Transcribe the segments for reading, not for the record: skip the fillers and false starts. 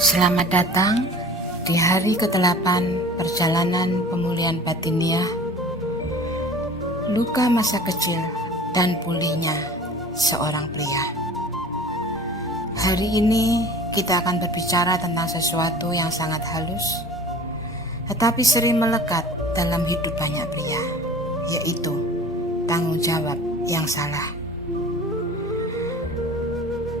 Selamat datang di hari ke-8 perjalanan pemulihan batiniah, luka masa kecil dan pulihnya seorang pria. Hari ini kita akan berbicara tentang sesuatu yang sangat halus, tetapi sering melekat dalam hidup banyak pria, yaitu tanggung jawab yang salah.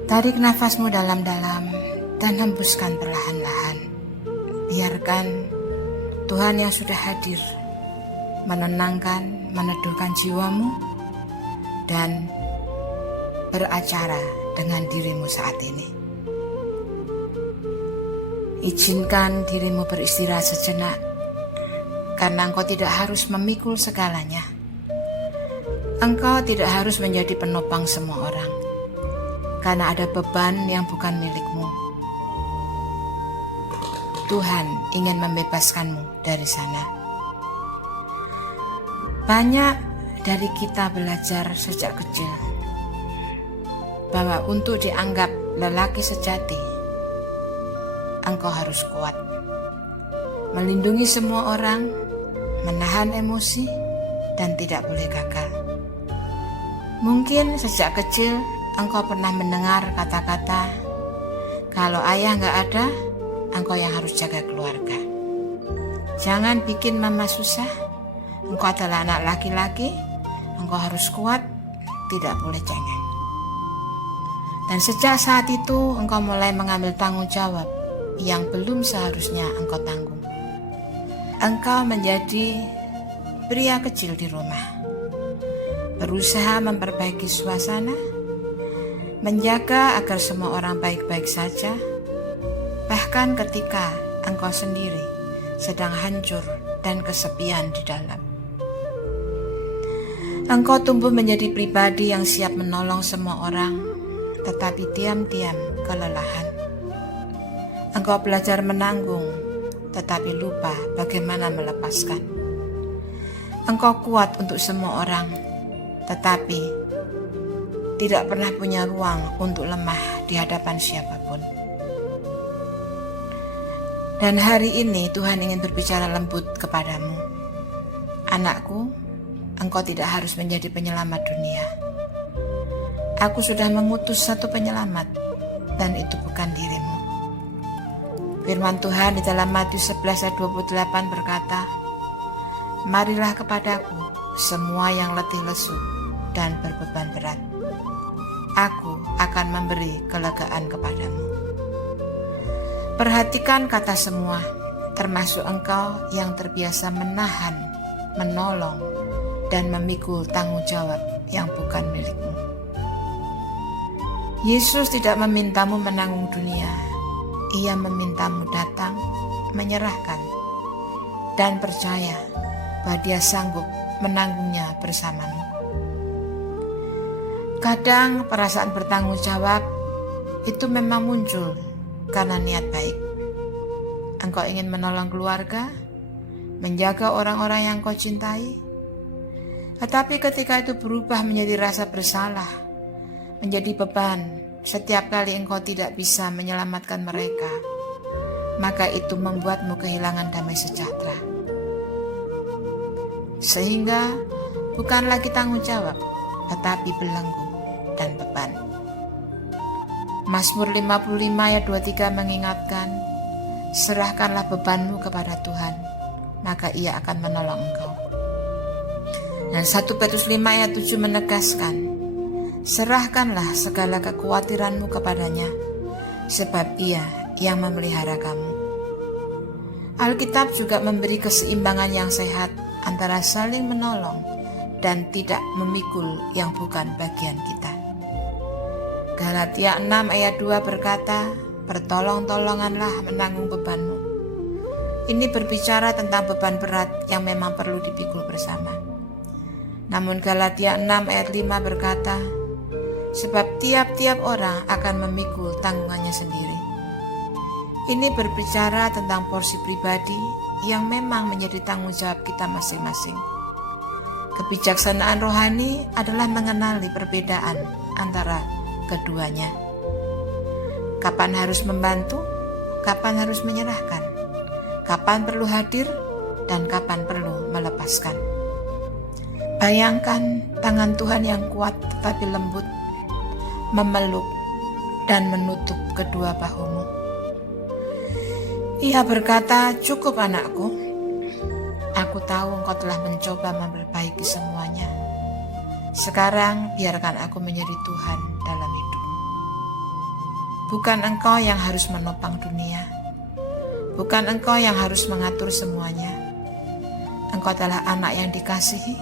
Tarik nafasmu dalam-dalam dan hembuskan perlahan-lahan. Biarkan Tuhan yang sudah hadir menenangkan, meneduhkan jiwamu dan beracara dengan dirimu saat ini. Izinkan dirimu beristirahat sejenak, karena engkau tidak harus memikul segalanya. Engkau tidak harus menjadi penopang semua orang, karena ada beban yang bukan milikmu. Tuhan ingin membebaskanmu dari sana. Banyak dari kita belajar sejak kecil bahwa untuk dianggap lelaki sejati, engkau harus kuat, melindungi semua orang, menahan emosi, dan tidak boleh gagal. Mungkin sejak kecil engkau pernah mendengar kata-kata, kalau ayah gak ada, engkau yang harus jaga keluarga. Jangan bikin mama susah. Engkau adalah anak laki-laki, engkau harus kuat, tidak boleh cengeng. Dan sejak saat itu engkau mulai mengambil tanggung jawab yang belum seharusnya engkau tanggung. Engkau menjadi pria kecil di rumah, berusaha memperbaiki suasana, menjaga agar semua orang baik-baik saja, bahkan ketika engkau sendiri sedang hancur dan kesepian di dalam. Engkau tumbuh menjadi pribadi yang siap menolong semua orang, tetapi diam-diam kelelahan. Engkau belajar menanggung, tetapi lupa bagaimana melepaskan. Engkau kuat untuk semua orang, tetapi tidak pernah punya ruang untuk lemah di hadapan siapapun. Dan hari ini Tuhan ingin berbicara lembut kepadamu. Anakku, engkau tidak harus menjadi penyelamat dunia. Aku sudah mengutus satu penyelamat, dan itu bukan dirimu. Firman Tuhan di dalam Matius 11 ayat 28 berkata, marilah kepadaku semua yang letih lesu dan berbeban berat. Aku akan memberi kelegaan kepadamu. Perhatikan kata semua, termasuk engkau yang terbiasa menahan, menolong, dan memikul tanggung jawab yang bukan milikmu. Yesus tidak memintamu menanggung dunia. Ia memintamu datang, menyerahkan, dan percaya bahwa Dia sanggup menanggungnya bersamamu. Kadang perasaan bertanggung jawab itu memang muncul karena niat baik. Engkau ingin menolong keluarga, menjaga orang-orang yang kau cintai. Tetapi ketika itu berubah menjadi rasa bersalah, menjadi beban setiap kali engkau tidak bisa menyelamatkan mereka, maka itu membuatmu kehilangan damai sejahtera. Sehingga bukan lagi tanggung jawab, tetapi belenggu dan beban. Mazmur 55 ayat 23 mengingatkan, serahkanlah bebanmu kepada Tuhan, maka Ia akan menolong engkau. Dan 1 Petrus 5 ayat 7 menegaskan, serahkanlah segala kekhawatiranmu kepadanya, sebab Ia yang memelihara kamu. Alkitab juga memberi keseimbangan yang sehat antara saling menolong dan tidak memikul yang bukan bagian kita. Galatia 6 ayat 2 berkata, bertolong-tolonganlah menanggung bebanmu. Ini berbicara tentang beban berat yang memang perlu dipikul bersama. Namun Galatia 6 ayat 5 berkata, sebab tiap-tiap orang akan memikul tanggungannya sendiri. Ini berbicara tentang porsi pribadi yang memang menjadi tanggung jawab kita masing-masing. Kebijaksanaan rohani adalah mengenali perbedaan antara keduanya. Kapan harus membantu, kapan harus menyerahkan, kapan perlu hadir, dan kapan perlu melepaskan. Bayangkan tangan Tuhan yang kuat tetapi lembut, memeluk dan menutup kedua bahumu. Ia berkata, "Cukup anakku, aku tahu engkau telah mencoba memperbaiki semuanya. Sekarang biarkan aku menjadi Tuhan dalam hidupmu. Bukan engkau yang harus menopang dunia, bukan engkau yang harus mengatur semuanya. Engkau adalah anak yang dikasihi,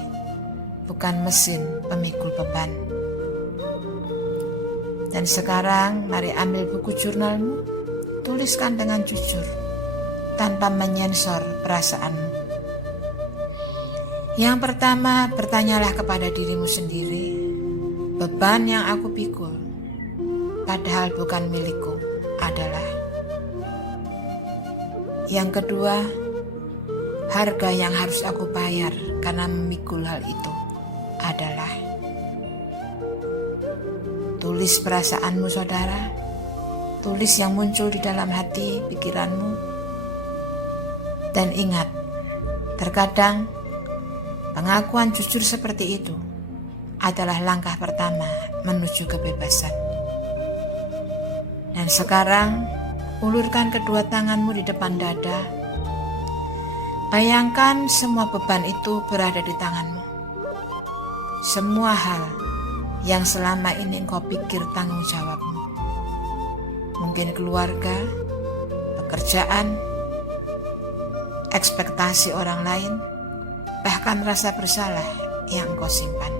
bukan mesin pemikul beban." Dan sekarang mari ambil buku jurnalmu, tuliskan dengan jujur, tanpa menyensor perasaanmu. Yang pertama, bertanyalah kepada dirimu sendiri, beban yang aku pikul, padahal bukan milikku, adalah. Yang kedua, harga yang harus aku bayar karena memikul hal itu adalah. Tulis perasaanmu, saudara. Tulis yang muncul di dalam hati pikiranmu. Dan ingat, terkadang pengakuan jujur seperti itu adalah langkah pertama menuju kebebasan. Dan sekarang, ulurkan kedua tanganmu di depan dada. Bayangkan semua beban itu berada di tanganmu. Semua hal yang selama ini engkau pikir tanggung jawabmu. Mungkin keluarga, pekerjaan, ekspektasi orang lain, bahkan rasa bersalah yang engkau simpan.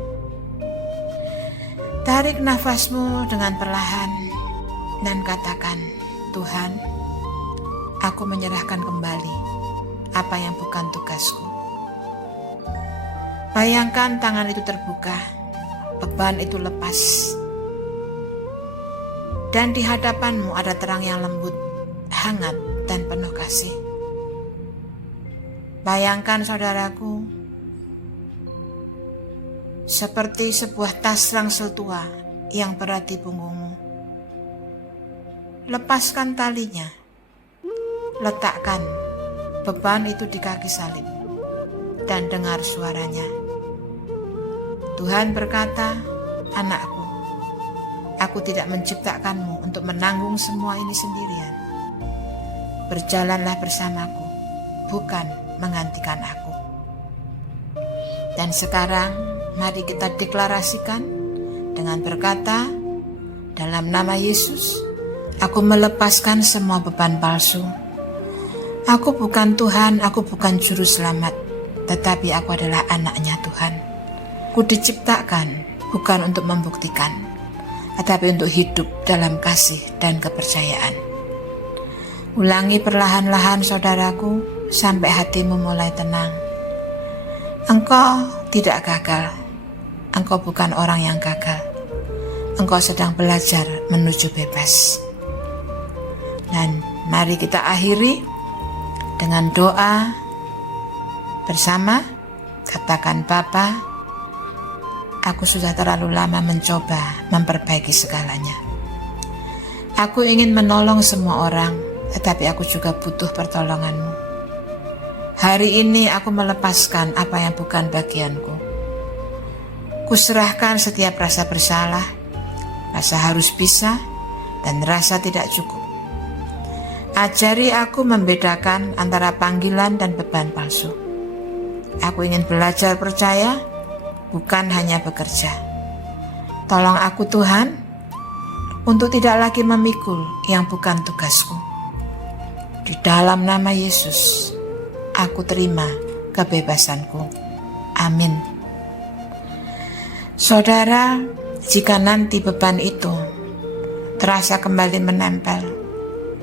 Tarik nafasmu dengan perlahan dan katakan, "Tuhan, aku menyerahkan kembali apa yang bukan tugasku." Bayangkan tangan itu terbuka, beban itu lepas, dan di hadapanmu ada terang yang lembut, hangat, dan penuh kasih. Bayangkan, saudaraku, seperti sebuah tas ransel tua yang berat di punggungmu. Lepaskan talinya, letakkan beban itu di kaki salib, dan dengar suaranya. Tuhan berkata, "Anakku, aku tidak menciptakanmu untuk menanggung semua ini sendirian. Berjalanlah bersamaku, bukan menggantikan aku." Dan sekarang, mari kita deklarasikan dengan berkata, "Dalam nama Yesus, aku melepaskan semua beban palsu. Aku bukan Tuhan, aku bukan juru selamat, tetapi aku adalah anaknya Tuhan. Ku diciptakan bukan untuk membuktikan, tetapi untuk hidup dalam kasih dan kepercayaan." Ulangi perlahan-lahan, saudaraku, sampai hatimu mulai tenang. Engkau tidak gagal. Engkau bukan orang yang gagal. Engkau sedang belajar menuju bebas. Dan mari kita akhiri dengan doa bersama. Katakan, "Bapa, aku sudah terlalu lama mencoba memperbaiki segalanya. Aku ingin menolong semua orang, tetapi aku juga butuh pertolongan-Mu. Hari ini aku melepaskan apa yang bukan bagianku. Kuserahkan setiap rasa bersalah, rasa harus bisa, dan rasa tidak cukup. Ajari aku membedakan antara panggilan dan beban palsu. Aku ingin belajar percaya, bukan hanya bekerja. Tolong aku, Tuhan, untuk tidak lagi memikul yang bukan tugasku. Di dalam nama Yesus, aku terima kebebasanku. Amin." Saudara, jika nanti beban itu terasa kembali menempel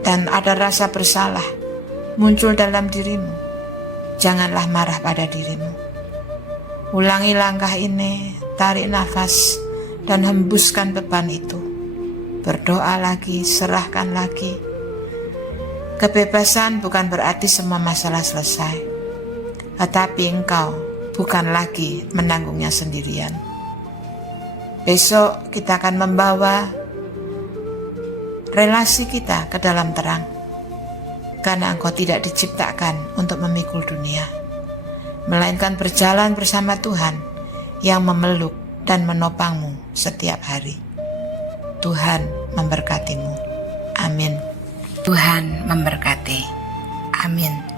dan ada rasa bersalah muncul dalam dirimu, janganlah marah pada dirimu. Ulangi langkah ini, tarik nafas, dan hembuskan beban itu. Berdoa lagi, serahkan lagi. Kebebasan bukan berarti semua masalah selesai, tetapi engkau bukan lagi menanggungnya sendirian. Besok kita akan membawa relasi kita ke dalam terang. karena engkau tidak diciptakan untuk memikul dunia, melainkan berjalan bersama Tuhan yang memeluk dan menopangmu setiap hari. Tuhan memberkatimu. Amin. Tuhan memberkati. Amin.